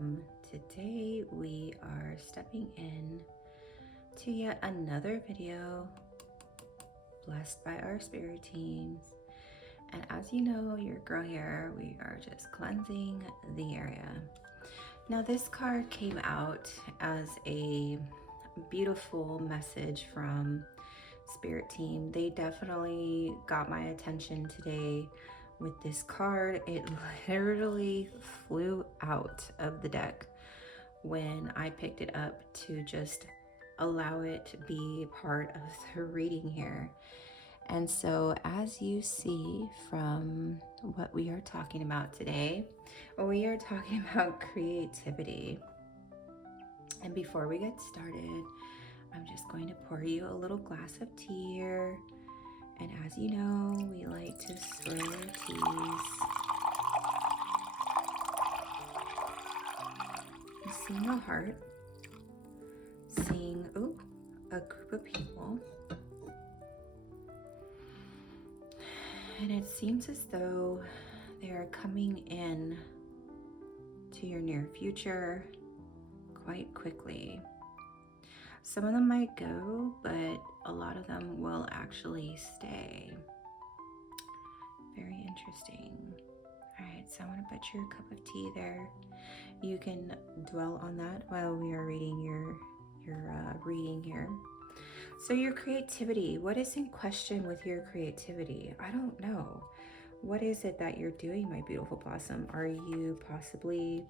welcome. Today we are stepping in to yet another video blessed by our spirit teams. And as you know, your girl here, we are just cleansing the area. Now this card came out as a beautiful message from spirit team. They definitely got my attention today with this card. It literally flew out of the deck when I picked it up to just allow it to be part of the reading here. And so as you see from what we are talking about today, we are talking about creativity. And before we get started, I'm just going to pour you a little glass of tea here. And as you know, we like to swirl our teas. I'm seeing a heart, seeing a group of people. And it seems as though they are coming in to your near future quite quickly. Some of them might go, but a lot of them will actually stay. Very interesting. All right, so I'm gonna put your cup of tea there. You can dwell on that while we are reading your reading here. So your creativity, what is in question with your creativity? I don't know. What is it that you're doing, my beautiful blossom? Are you possibly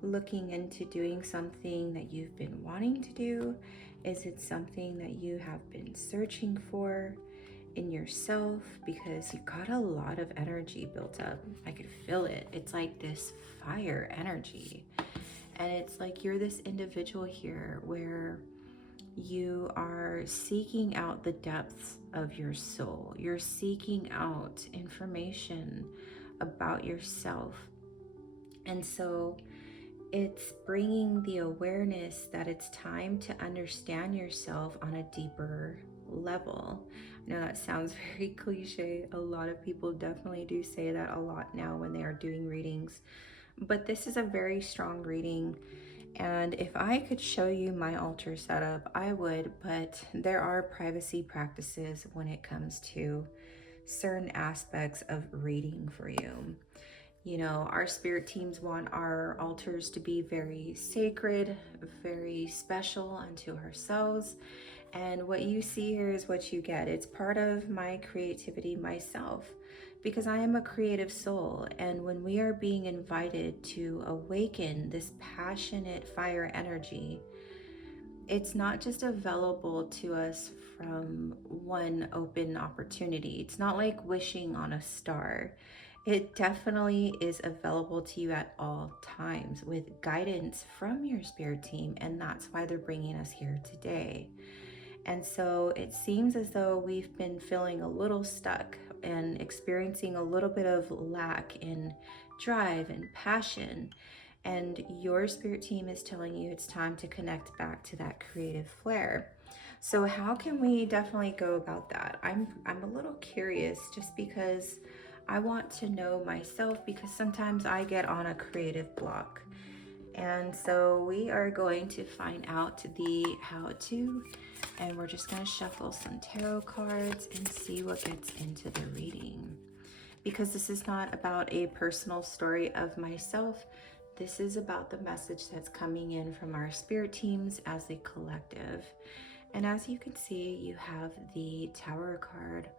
looking into doing something that you've been wanting to do? Is it something that you have been searching for in yourself? Because you got a lot of energy built up. I could feel it. It's like this fire energy. And it's like you're this individual here where you are seeking out the depths of your soul. You're seeking out information about yourself. And so it's bringing the awareness that it's time to understand yourself on a deeper level. I know that sounds very cliche. A lot of people definitely do say that a lot now when they are doing readings. But this is a very strong reading. And if I could show you my altar setup, I would, but there are privacy practices when it comes to certain aspects of reading for you. You know, our spirit teams want our altars to be very sacred, very special unto ourselves. And what you see here is what you get. It's part of my creativity myself, because I am a creative soul. And when we are being invited to awaken this passionate fire energy, it's not just available to us from one open opportunity. It's not like wishing on a star. It definitely is available to you at all times with guidance from your spirit team. And that's why they're bringing us here today. And so it seems as though we've been feeling a little stuck and experiencing a little bit of lack in drive and passion. And your spirit team is telling you it's time to connect back to that creative flair. So how can we definitely go about that? I'm a little curious, just because I want to know myself, because sometimes I get on a creative block. And so we are going to find out the how-to, and we're just going to shuffle some tarot cards and see what gets into the reading. Because this is not about a personal story of myself. This is about the message that's coming in from our spirit teams as a collective. And as you can see, you have the Tower card.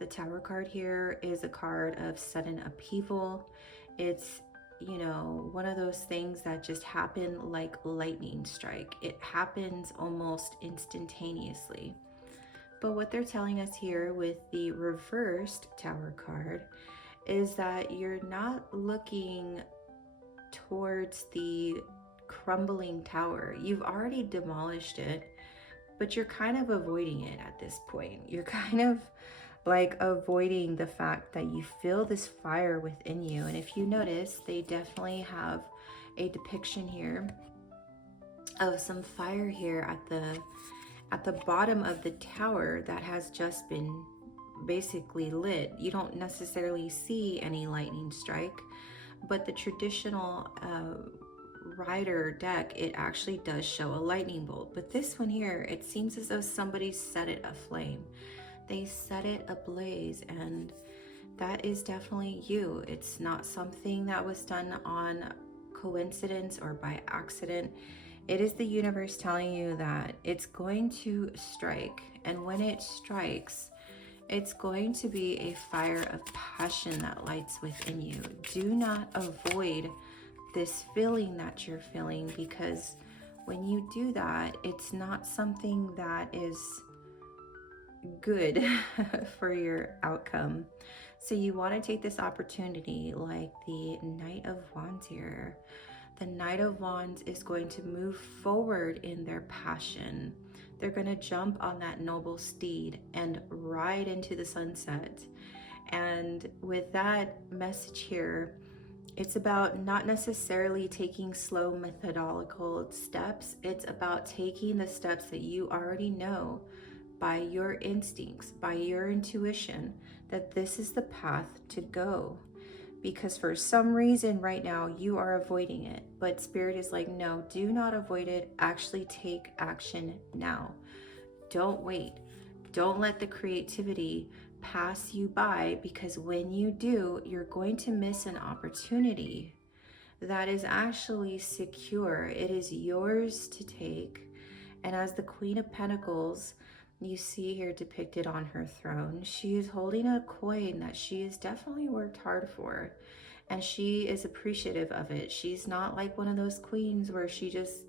The Tower card here is a card of sudden upheaval. It's, you know, one of those things that just happen like lightning strike. It happens almost instantaneously. But what they're telling us here with the reversed Tower card is that you're not looking towards the crumbling tower. You've already demolished it, but you're kind of avoiding it at this point. You're kind of like avoiding the fact that you feel this fire within you. And if you notice, they definitely have a depiction here of some fire here at the bottom of the tower that has just been basically lit. You don't necessarily see any lightning strike, but the traditional Rider deck, it actually does show a lightning bolt. But this one here, it seems as though somebody set it aflame. They set it ablaze, and that is definitely you. It's not something that was done on coincidence or by accident. It is the universe telling you that it's going to strike. And when it strikes, it's going to be a fire of passion that lights within you. Do not avoid this feeling that you're feeling, because when you do that, it's not something that is good for your outcome. So you want to take this opportunity like the Knight of Wands here. The Knight of Wands is going to move forward in their passion. They're going to jump on that noble steed and ride into the sunset. And with that message here, it's about not necessarily taking slow methodical steps. It's about taking the steps that you already know by your instincts, by your intuition, that this is the path to go. Because for some reason right now you are avoiding it, but Spirit is like, no, do not avoid it. Actually take action now. Don't wait. Don't let the creativity pass you by, because when you do, you're going to miss an opportunity that is actually secure. It is yours to take. And as the Queen of Pentacles, you see here depicted on her throne, she is holding a coin that she has definitely worked hard for, and she is appreciative of it. She's not like one of those queens where she just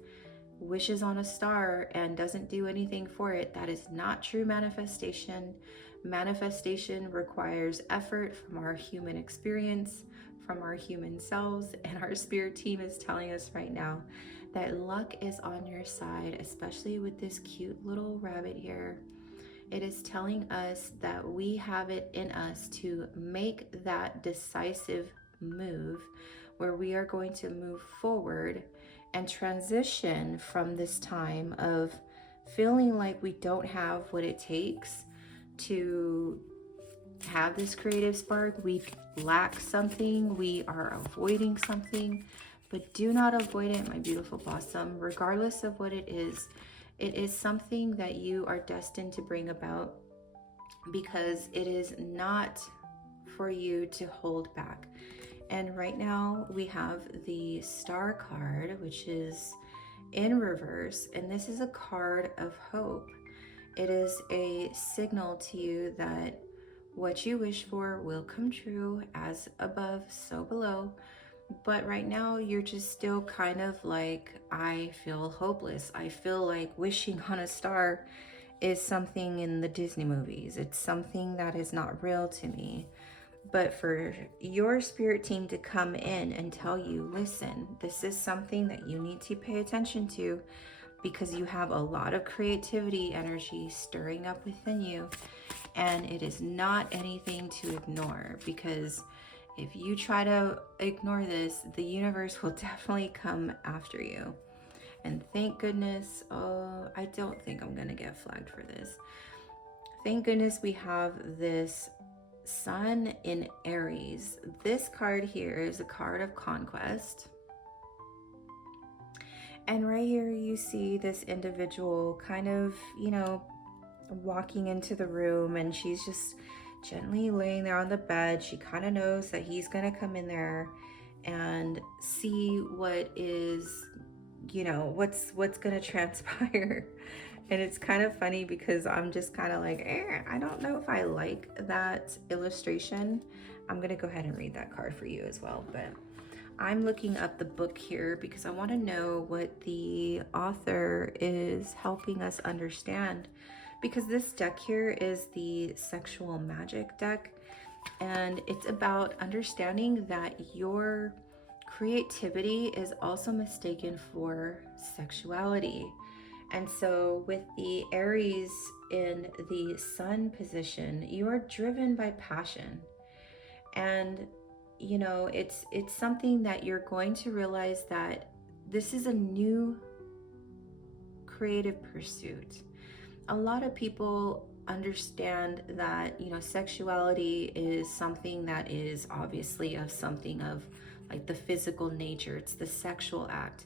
wishes on a star and doesn't do anything for it. That is not true manifestation. Manifestation requires effort from our human experience, from our human selves, and our spirit team is telling us right now that luck is on your side, especially with this cute little rabbit here. It is telling us that we have it in us to make that decisive move where we are going to move forward and transition from this time of feeling like we don't have what it takes to have this creative spark. We lack something, we are avoiding something. But do not avoid it, my beautiful blossom. Regardless of what it is something that you are destined to bring about, because it is not for you to hold back. And right now we have the Star card, which is in reverse, and this is a card of hope. It is a signal to you that what you wish for will come true, as above, so below. But right now you're just still kind of like, I feel hopeless. I feel like wishing on a star is something in the Disney movies. It's something that is not real to me. But for your spirit team to come in and tell you, listen, this is something that you need to pay attention to, because you have a lot of creativity energy stirring up within you, and it is not anything to ignore, because if you try to ignore this, the universe will definitely come after you. And thank goodness, oh, I don't think I'm gonna get flagged for this. Thank goodness we have this Sun in Aries. This card here is a card of conquest. And right here you see this individual kind of, walking into the room, and she's just gently laying there on the bed. She kind of knows that he's gonna come in there and see what is, what's gonna transpire. And it's kind of funny because I'm just kind of like, I don't know if I like that illustration. I'm gonna go ahead and read that card for you as well, but I'm looking up the book here because I want to know what the author is helping us understand, because this deck here is the sexual magic deck, and it's about understanding that your creativity is also mistaken for sexuality. And so with the Aries in the Sun position, you are driven by passion, and it's something that you're going to realize that this is a new creative pursuit. A lot of people understand that, sexuality is something that is obviously of something of like the physical nature, it's the sexual act.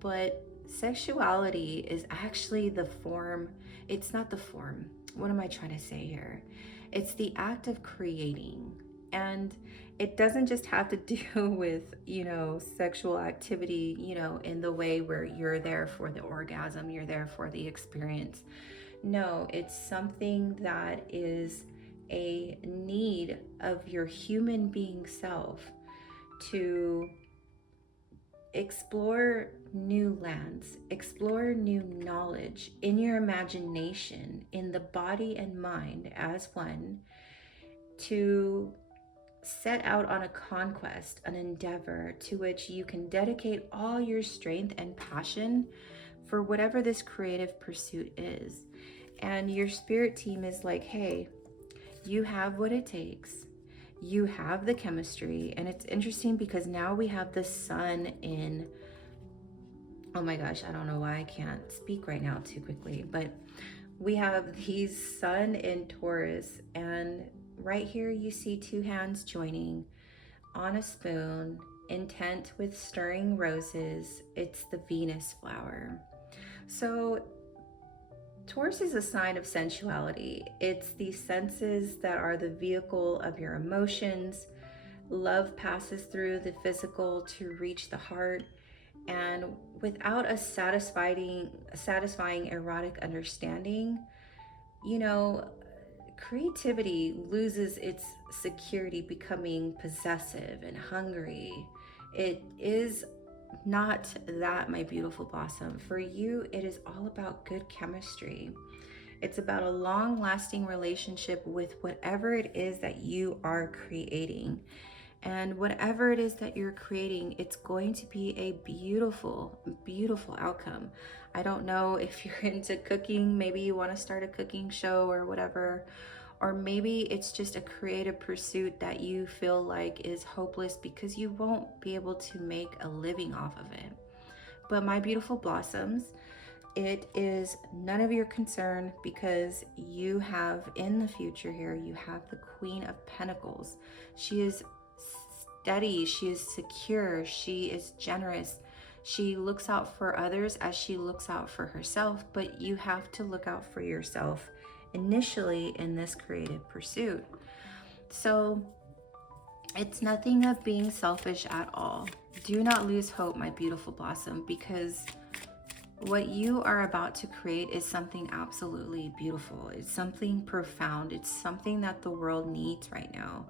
But sexuality is actually the form, it's not the form. What am I trying to say here? It's the act of creating. And it doesn't just have to do with, sexual activity, in the way where you're there for the orgasm, you're there for the experience. No, it's something that is a need of your human being self to explore new lands, explore new knowledge in your imagination, in the body and mind as one, to set out on a conquest, an endeavor to which you can dedicate all your strength and passion for whatever this creative pursuit is. And your spirit team is like, hey, you have what it takes. You have the chemistry. And it's interesting because now we have the sun in, oh my gosh, I don't know why I can't speak right now too quickly, but we have the sun in Taurus, and right here you see two hands joining on a spoon, intent with stirring roses. It's the Venus flower. So Taurus is a sign of sensuality. It's the senses that are the vehicle of your emotions. Love passes through the physical to reach the heart. And without a satisfying erotic understanding, creativity loses its security, becoming possessive and hungry. It is not that, my beautiful blossom. For you, it is all about good chemistry. It's about a long-lasting relationship with whatever it is that you are creating. And whatever it is that you're creating, it's going to be a beautiful, beautiful outcome. I don't know if you're into cooking, maybe you want to start a cooking show or whatever, or maybe it's just a creative pursuit that you feel like is hopeless because you won't be able to make a living off of it. But my beautiful blossoms, it is none of your concern, because you have in the future here, you have the Queen of Pentacles. She is steady, she is secure, she is generous. She looks out for others as she looks out for herself, but you have to look out for yourself initially in this creative pursuit. So it's nothing of being selfish at all. Do not lose hope, my beautiful blossom, because what you are about to create is something absolutely beautiful. It's something profound. It's something that the world needs right now.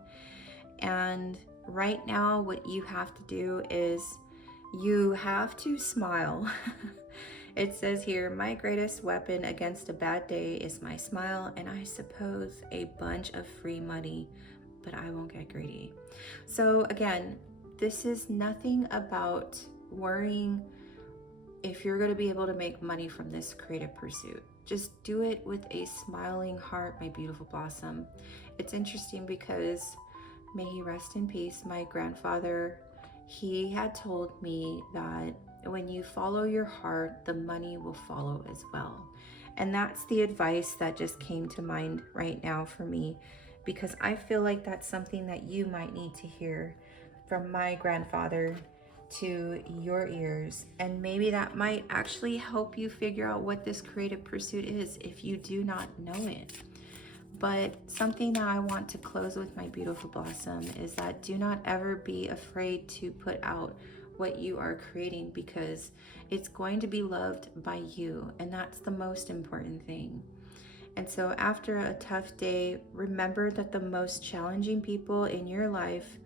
And right now, what you have to do is you have to smile. It says here, my greatest weapon against a bad day is my smile, and I suppose a bunch of free money, but I won't get greedy. So again, this is nothing about worrying if you're going to be able to make money from this creative pursuit. Just do it with a smiling heart, my beautiful blossom. It's interesting because, may he rest in peace, my grandfather, he had told me that when you follow your heart, the money will follow as well. And that's the advice that just came to mind right now for me, because I feel like that's something that you might need to hear from my grandfather to your ears. And maybe that might actually help you figure out what this creative pursuit is if you do not know it. But something that I want to close with, my beautiful blossom, is that do not ever be afraid to put out what you are creating, because it's going to be loved by you, and that's the most important thing. And so after a tough day, remember that the most challenging people in your life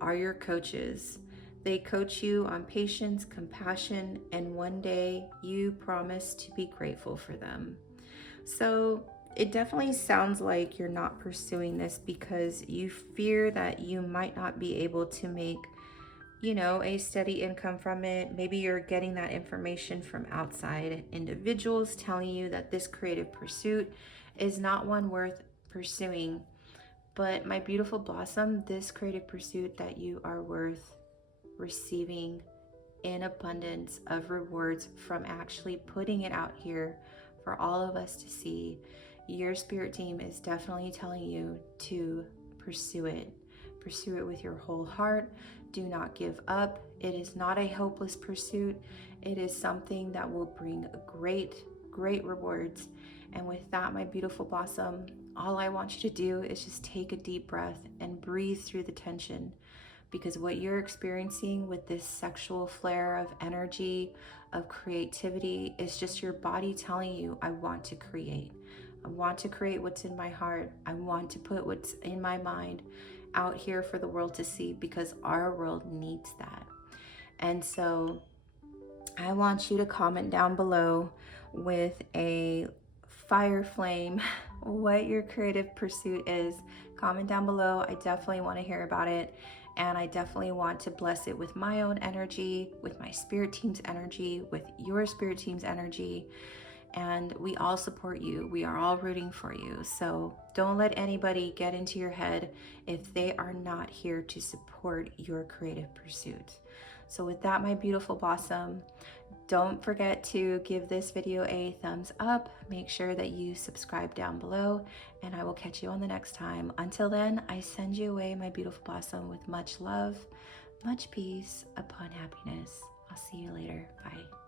are your coaches. They coach you on patience, compassion, and one day you promise to be grateful for them. So it definitely sounds like you're not pursuing this because you fear that you might not be able to make, a steady income from it. Maybe you're getting that information from outside individuals telling you that this creative pursuit is not one worth pursuing. But my beautiful blossom, this creative pursuit that you are worth receiving in abundance of rewards from actually putting it out here for all of us to see. Your spirit team is definitely telling you to pursue it. Pursue it with your whole heart. Do not give up. It is not a hopeless pursuit. It is something that will bring great, great rewards. And with that, my beautiful blossom, all I want you to do is just take a deep breath and breathe through the tension, because what you're experiencing with this sexual flare of energy, of creativity, is just your body telling you, I want to create. I want to create what's in my heart. I want to put what's in my mind out here for the world to see, because our world needs that. And so I want you to comment down below with a fire flame what your creative pursuit is. Comment down below. I definitely want to hear about it. And I definitely want to bless it with my own energy, with my spirit team's energy, with your spirit team's energy. And we all support you. We are all rooting for you. So don't let anybody get into your head if they are not here to support your creative pursuit. So with that, my beautiful blossom, don't forget to give this video a thumbs up. Make sure that you subscribe down below, and I will catch you on the next time. Until then, I send you away, my beautiful blossom, with much love, much peace upon happiness. I'll see you later. Bye.